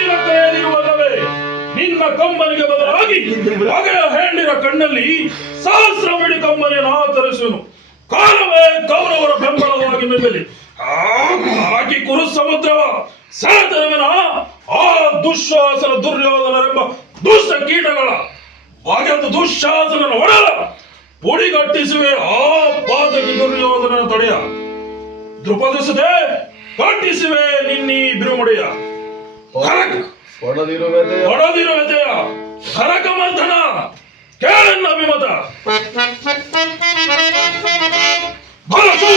ನೀಲ ಕೈಯಲ್ಲಿರುವಲ್ಲವೇ ನಿನ್ನ ಕಂಬನಿಗೆ ಬದಲಾಗಿ ಬಗೆಯ ಹೆಣ್ಣಿನ ಕಣ್ಣಲ್ಲಿ ಸಹಸ್ರ ಮಿಡಿ ಕಂಬನಿಯನ್ನು ಆತರಿಸುವನು. ಕಾಲವೇ ಕೌರವರ ಬೆಂಬಲವಾಗಿ ನಿಲ್ಲಲಿ. ಹಾಕಿ ಕುರು ಸಮುದ್ರವ ಸೆಳೆತನವಿನ ಆ ದುಶ್ವಾಸನ ದುರ್ಯೋಧನರೆಂಬ ದುಷ್ಟ ಕೀಟಗಳ ಬಗೆದು ದುಶ್ಯಾಸನ ಒಡಲ ಪುಡಿಗಟ್ಟಿಸುವೆ ಆ ಪಾತಕಿ ದುರ್ಯೋಧನನ ತಡೆಯ. ದೃಪದಿಸದೆ ಕಟ್ಟಿಸುವೆ ನಿನ್ನೀ ಬಿರುಮುಡೆಯ. ಹೊಡೆದಿರುವೆತೆಯ ಹರಕ ಮಂಥನ ಕೇಳನ್ನ ಅಭಿಮತ. ಬಲಸು